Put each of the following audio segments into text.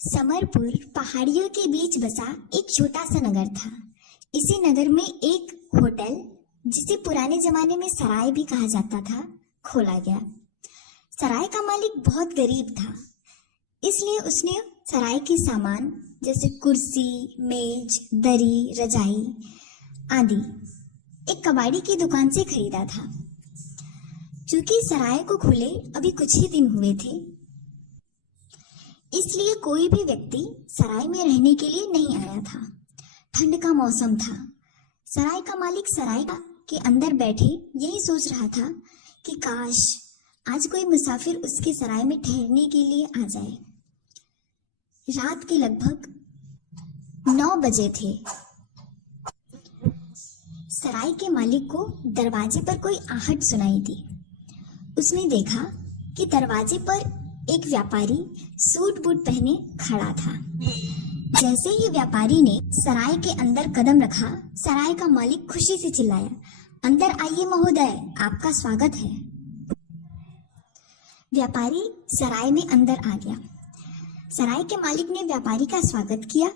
समरपुर पहाड़ियों के बीच बसा एक छोटा सा नगर था। इसी नगर में एक होटल, जिसे पुराने जमाने में सराय भी कहा जाता था, खोला गया। सराय का मालिक बहुत गरीब था, इसलिए उसने सराय के सामान जैसे कुर्सी, मेज, दरी, रजाई आदि एक कबाड़ी की दुकान से खरीदा था। क्योंकि सराय को खुले अभी कुछ ही दिन हुए थे, इसलिए कोई भी व्यक्ति सराय में रहने के लिए नहीं आया था। ठंड का मौसम था। सराय का मालिक सराय के अंदर बैठे यही सोच रहा था कि काश आज कोई मुसाफिर उसके सराय में ठहरने के लिए आ जाए। रात के लगभग 9 बजे थे। सराय के मालिक को दरवाजे पर कोई आहट सुनाई दी। उसने देखा कि दरवाजे पर एक व्यापारी सूट बूट पहने खड़ा था। जैसे ही व्यापारी ने सराय के अंदर कदम रखा, सराय का मालिक खुशी से चिल्लाया, अंदर आइए महोदय, आपका स्वागत है। व्यापारी सराय में अंदर आ गया। सराय के मालिक ने व्यापारी का स्वागत किया।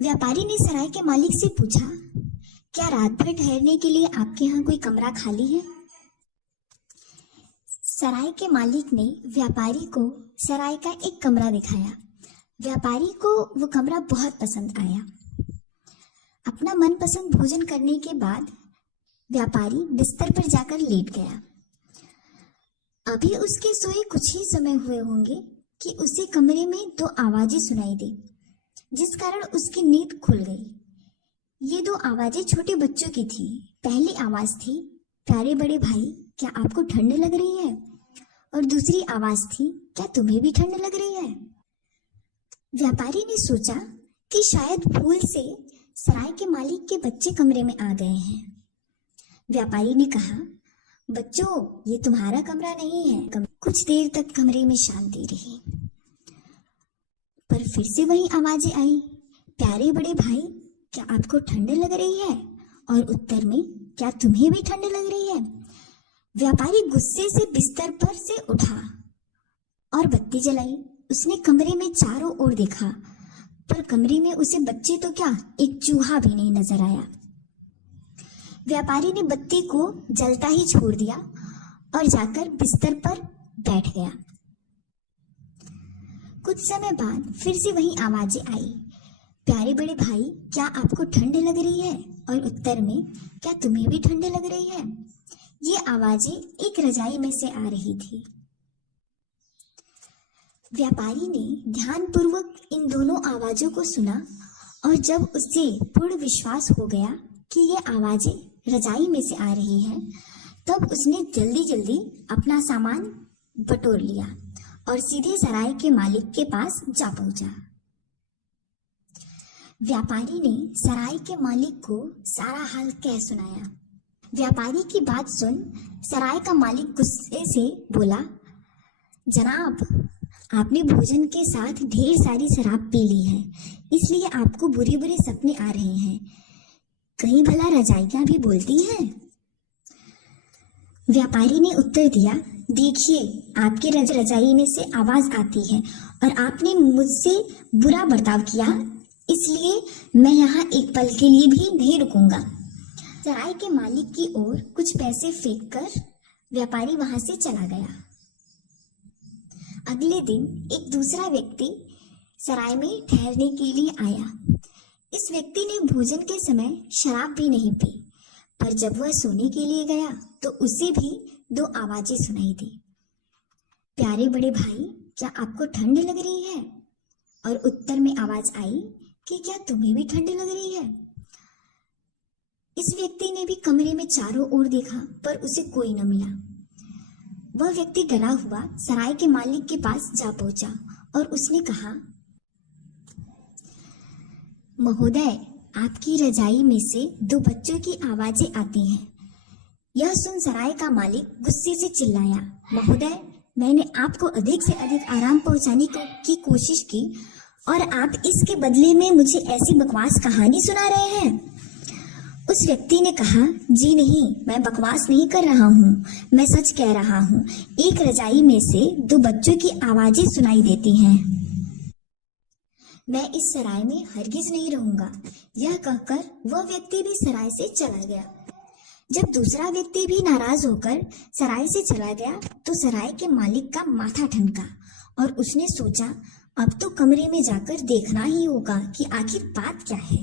व्यापारी ने सराय के मालिक से पूछा, क्या रात भर ठहरने के लिए आपके यहाँ कोई कमरा खाली है? सराय के मालिक ने व्यापारी को सराय का एक कमरा दिखाया। व्यापारी को वो कमरा बहुत पसंद आया। अपना मनपसंद भोजन करने के बाद व्यापारी बिस्तर पर जाकर लेट गया। अभी उसके सोए कुछ ही समय हुए होंगे कि उसी कमरे में 2 आवाजें सुनाई दी, जिस कारण उसकी नींद खुल गई। ये 2 आवाजें छोटे बच्चों की थी। पहली आवाज थी, प्यारे बड़े भाई, क्या आपको ठंड लग रही है? और दूसरी आवाज थी, क्या तुम्हें भी ठंड लग रही है? व्यापारी ने सोचा कि शायद भूल से सराय के मालिक के बच्चे कमरे में आ गए हैं। व्यापारी ने कहा, बच्चों, ये तुम्हारा कमरा नहीं है। कुछ देर तक कमरे में शांति रही, पर फिर से वही आवाजें आई, प्यारे बड़े भाई, क्या आपको ठंड लग रही है? और उत्तर में, क्या तुम्हें भी ठंड लग रही है? व्यापारी गुस्से से बिस्तर पर से उठा और बत्ती जलाई। उसने कमरे में चारों ओर देखा, पर कमरे में उसे बच्चे तो क्या, एक चूहा भी नहीं नजर आया। व्यापारी ने बत्ती को जलता ही छोड़ दिया और जाकर बिस्तर पर बैठ गया। कुछ समय बाद फिर से वही आवाजें आई, प्यारे बड़े भाई, क्या आपको ठंड लग रही है? और उत्तर में, क्या तुम्हें भी ठंड लग रही है? ये आवाजें एक रजाई में से आ रही थी। व्यापारी ने ध्यानपूर्वक इन दोनों आवाजों को सुना और जब उसे पूर्ण विश्वास हो गया कि ये आवाजें रजाई में से आ रही हैं, तब उसने जल्दी जल्दी अपना सामान बटोर लिया और सीधे सराय के मालिक के पास जा पहुंचा। व्यापारी ने सराय के मालिक को सारा हाल कह सुनाया। व्यापारी की बात सुन सराय का मालिक गुस्से से बोला, जनाब, आपने भोजन के साथ ढेर सारी शराब पी ली है, इसलिए आपको बुरे बुरे सपने आ रहे हैं। कहीं भला रजाइयां भी बोलती हैं? व्यापारी ने उत्तर दिया, देखिए, आपके रजाई में से आवाज आती है और आपने मुझसे बुरा बर्ताव किया, इसलिए मैं यहाँ एक पल के लिए भी नहीं रुकूंगा। सराय के मालिक की ओर कुछ पैसे फेंककर व्यापारी वहां से चला गया। अगले दिन एक दूसरा व्यक्ति सराय में ठहरने के लिए आया। इस व्यक्ति ने भोजन के समय शराब भी नहीं पी, पर जब वह सोने के लिए गया तो उसे भी 2 आवाजें सुनाई दी, प्यारे बड़े भाई, क्या आपको ठंड लग रही है? और उत्तर में आवाज आई कि क्या तुम्हें भी ठंड लग रही है? इस व्यक्ति ने भी कमरे में चारों ओर देखा, पर उसे कोई न मिला। वह व्यक्ति डरा हुआ सराय के मालिक के पास जा पहुंचा और उसने कहा, महोदय, आपकी रजाई में से 2 बच्चों की आवाजें आती हैं। यह सुन सराय का मालिक गुस्से से चिल्लाया, महोदय, मैंने आपको अधिक से अधिक आराम पहुंचाने की कोशिश की और आप इसके बदले में मुझे ऐसी बकवास कहानी सुना रहे हैं। उस व्यक्ति ने कहा, जी नहीं, मैं बकवास नहीं कर रहा हूँ, मैं सच कह रहा हूँ। एक रजाई में से 2 बच्चों की आवाजें सुनाई देती हैं। मैं इस सराय में हरगिज नहीं रहूंगा। यह कहकर वह व्यक्ति भी सराय से चला गया। जब दूसरा व्यक्ति भी नाराज होकर सराय से चला गया तो सराय के मालिक का माथा ठनका और उसने सोचा, अब तो कमरे में जाकर देखना ही होगा कि आखिर बात क्या है।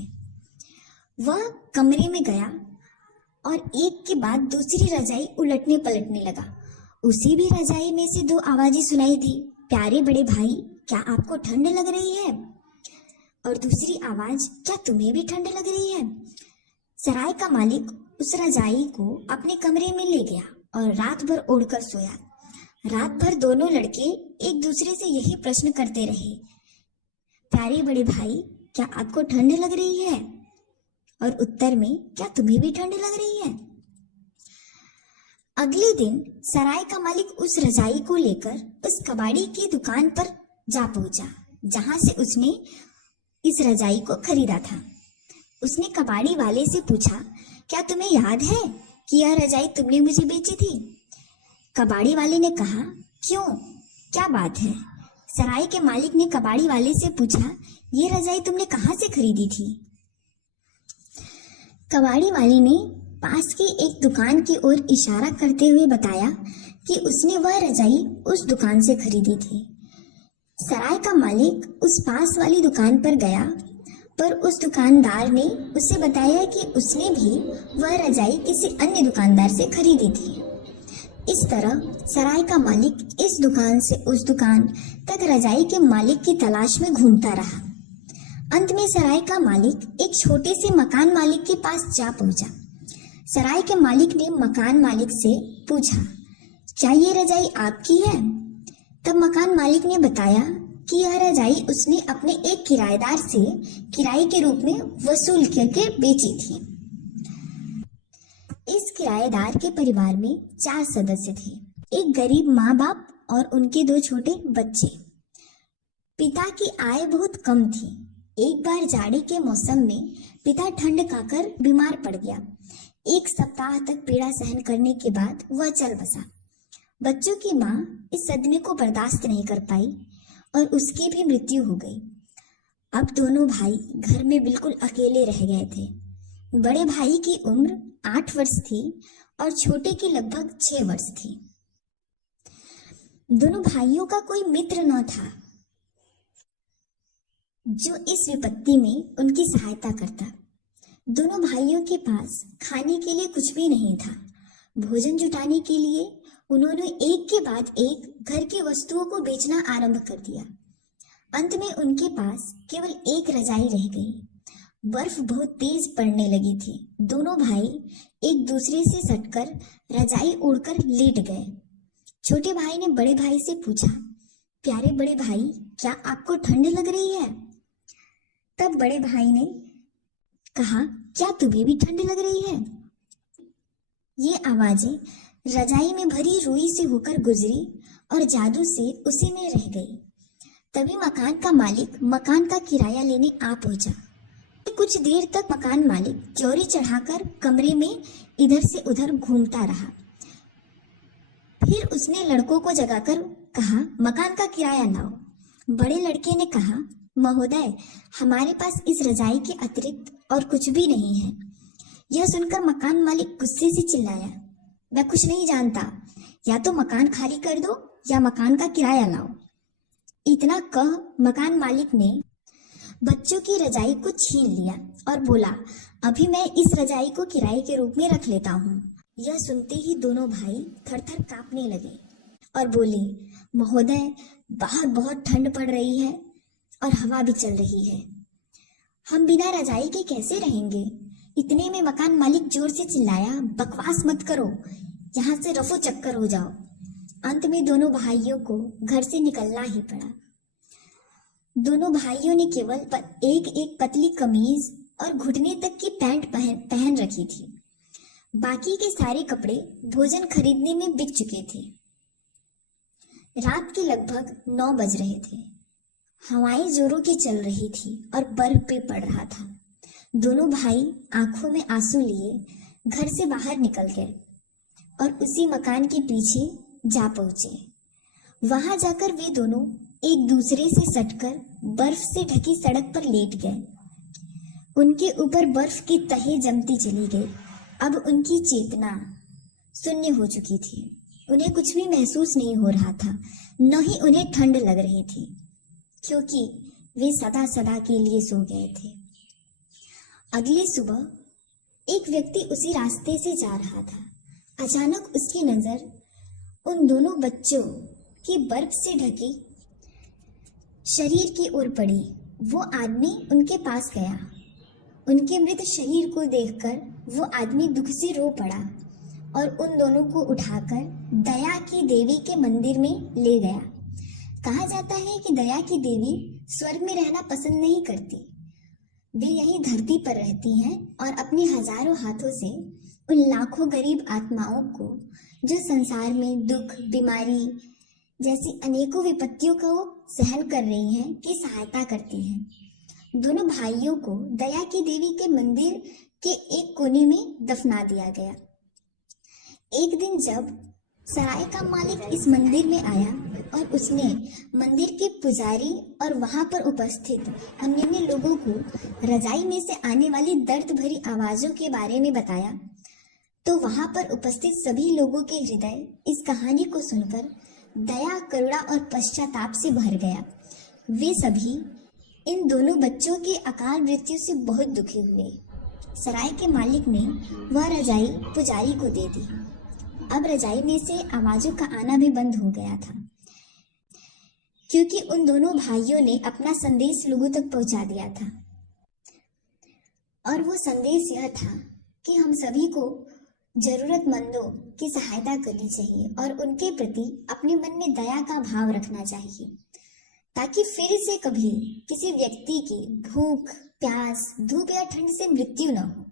वह कमरे में गया और एक के बाद दूसरी रजाई उलटने पलटने लगा। उसी भी रजाई में से दो आवाजें सुनाई दी, प्यारे बड़े भाई, क्या आपको ठंड लग रही है? और दूसरी आवाज, क्या तुम्हें भी ठंड लग रही है? सराय का मालिक उस रजाई को अपने कमरे में ले गया और रात भर ओढ़कर सोया। रात भर दोनों लड़के एक दूसरे से यही प्रश्न करते रहे, प्यारे बड़े भाई, क्या आपको ठंड लग रही है? और उत्तर में, क्या तुम्हें भी ठंड लग रही है? अगले दिन सराय का मालिक उस रजाई को लेकर उस कबाड़ी की दुकान पर जा पहुंचा जहां से उसने इस रजाई को खरीदा था। उसने कबाड़ी वाले से पूछा, क्या तुम्हें याद है कि यह रजाई तुमने मुझे बेची थी? कबाड़ी वाले ने कहा, क्यों, क्या बात है? सराय के मालिक ने कबाड़ी वाले से पूछा, ये रजाई तुमने कहाँ से खरीदी थी? कबाड़ी वाले ने पास की एक दुकान की ओर इशारा करते हुए बताया कि उसने वह रजाई उस दुकान से खरीदी थी। सराय का मालिक उस पास वाली दुकान पर गया, पर उस दुकानदार ने उसे बताया कि उसने भी वह रजाई किसी अन्य दुकानदार से खरीदी थी। इस तरह सराय का मालिक इस दुकान से उस दुकान तक रजाई के मालिक की तलाश में घूमता रहा। अंत में सराय का मालिक एक छोटे से मकान मालिक के पास जा पहुंचा। सराय के मालिक ने मकान मालिक से पूछा, क्या ये रजाई आपकी है? तब मकान मालिक ने बताया कि यह रजाई उसने अपने एक किराएदार से किराए के रूप में वसूल करके बेची थी। इस किराएदार के परिवार में 4 सदस्य थे, एक गरीब माँ बाप और उनके 2 छोटे बच्चे। पिता की आय बहुत कम थी। एक बार जाड़े के मौसम में पिता ठंड खाकर बीमार पड़ गया। 1 सप्ताह तक पीड़ा सहन करने के बाद वह चल बसा। बच्चों की माँ इस सदमे को बर्दाश्त नहीं कर पाई और उसकी भी मृत्यु हो गई। अब दोनों भाई घर में बिल्कुल अकेले रह गए थे। बड़े भाई की उम्र 8 वर्ष थी और छोटे की लगभग 6 वर्ष थी। दोनों भाइयों का कोई मित्र न था जो इस विपत्ति में उनकी सहायता करता। दोनों भाइयों के पास खाने के लिए कुछ भी नहीं था। भोजन जुटाने के लिए उन्होंने एक के बाद एक घर की वस्तुओं को बेचना आरंभ कर दिया। अंत में उनके पास केवल एक रजाई रह गई। बर्फ बहुत तेज पड़ने लगी थी। दोनों भाई एक दूसरे से सटकर रजाई ओढ़कर लेट गए। छोटे भाई ने बड़े भाई से पूछा, प्यारे बड़े भाई, क्या आपको ठंड लग रही है? तब बड़े भाई ने कहा, क्या तुम्हें भी ठंड लग रही है? ये आवाजें रजाई में भरी रुई से होकर गुजरी और जादू से उसी में रह गई। तभी मकान का मालिक मकान का किराया लेने आ पहुंचा। कुछ देर तक मकान मालिक चौरी चढ़ाकर कमरे में इधर से उधर घूमता रहा। फिर उसने लड़कों को जगाकर कहा, मकान का किराया लाओ। बड़े लड़के ने कहा, महोदय, हमारे पास इस रजाई के अतिरिक्त और कुछ भी नहीं है। यह सुनकर मकान मालिक गुस्से से चिल्लाया, मैं कुछ नहीं जानता, या तो मकान खाली कर दो या मकान का किराया लाओ। इतना कह मकान मालिक ने बच्चों की रजाई को छीन लिया और बोला, अभी मैं इस रजाई को किराए के रूप में रख लेता हूँ। यह सुनते ही दोनों भाई थर-थर कांपने लगे और बोले, महोदय, बाहर बहुत ठंड पड़ रही है और हवा भी चल रही है। हम बिना रजाई के कैसे रहेंगे? इतने में मकान मालिक जोर से चिल्लाया, बकवास मत करो, यहाँ से रफो चक्कर हो जाओ। अंत में दोनों भाइयों को घर से निकलना ही पड़ा। दोनों भाइयों ने केवल एक एक पतली कमीज और घुटने तक की पैंट पहन रखी थी। बाकी के सारे कपड़े भोजन खरीदने में बिक चुके थे। रात के लगभग 9 बज रहे थे। हवाएं जोरों की चल रही थी और बर्फ भी पड़ रहा था। दोनों भाई आंखों में आंसू लिए घर से बाहर निकल गए और उसी मकान के पीछे जा पहुंचे। वहां जाकर वे दोनों एक दूसरे से सटकर बर्फ से ढकी सड़क पर लेट गए। उनके ऊपर बर्फ की तहे जमती चली गई। अब उनकी चेतना शून्य हो चुकी थी। उन्हें कुछ भी महसूस नहीं हो रहा था, न ही उन्हें ठंड लग रही थी, क्योंकि वे सदा सदा के लिए सो गए थे। अगली सुबह एक व्यक्ति उसी रास्ते से जा रहा था। अचानक उसकी नजर उन दोनों बच्चों की बर्फ से ढकी शरीर की ओर पड़ी। वो आदमी उनके पास गया। उनके मृत शरीर को देखकर वो आदमी दुख से रो पड़ा और उन दोनों को उठाकर दया की देवी के मंदिर में ले गया। कहा जाता है कि दया की देवी स्वर्ग में रहना पसंद नहीं करती। वे यही धरती पर रहती हैं और अपने हजारों हाथों से उन लाखों गरीब आत्माओं को जो संसार में दुख, बीमारी जैसी अनेकों विपत्तियों को सहन कर रही हैं, की सहायता करती हैं। दोनों भाइयों को दया की देवी के मंदिर के एक कोने में दफना दिया गया। एक दिन जब सराय का मालिक इस मंदिर में आया और उसने मंदिर के पुजारी और वहां पर उपस्थित अन्य लोगों को रजाई में से आने वाली दर्द भरी आवाजों के बारे में बताया, तो वहां पर उपस्थित सभी लोगों के हृदय इस कहानी को सुनकर दया, करुणा और पश्चाताप से भर गया। वे सभी इन दोनों बच्चों की अकाल मृत्यु से बहुत दुखी हुए। सराय के मालिक ने वह रजाई पुजारी को दे दी। अब रजाई में से आवाजों का आना भी बंद हो गया था, क्योंकि उन दोनों भाइयों ने अपना संदेश लोगों तक पहुंचा दिया था। और वो संदेश यह था कि हम सभी को जरूरतमंदों की सहायता करनी चाहिए और उनके प्रति अपने मन में दया का भाव रखना चाहिए, ताकि फिर से कभी किसी व्यक्ति की भूख, प्यास, धूप या ठंड से मृत्यु न हो।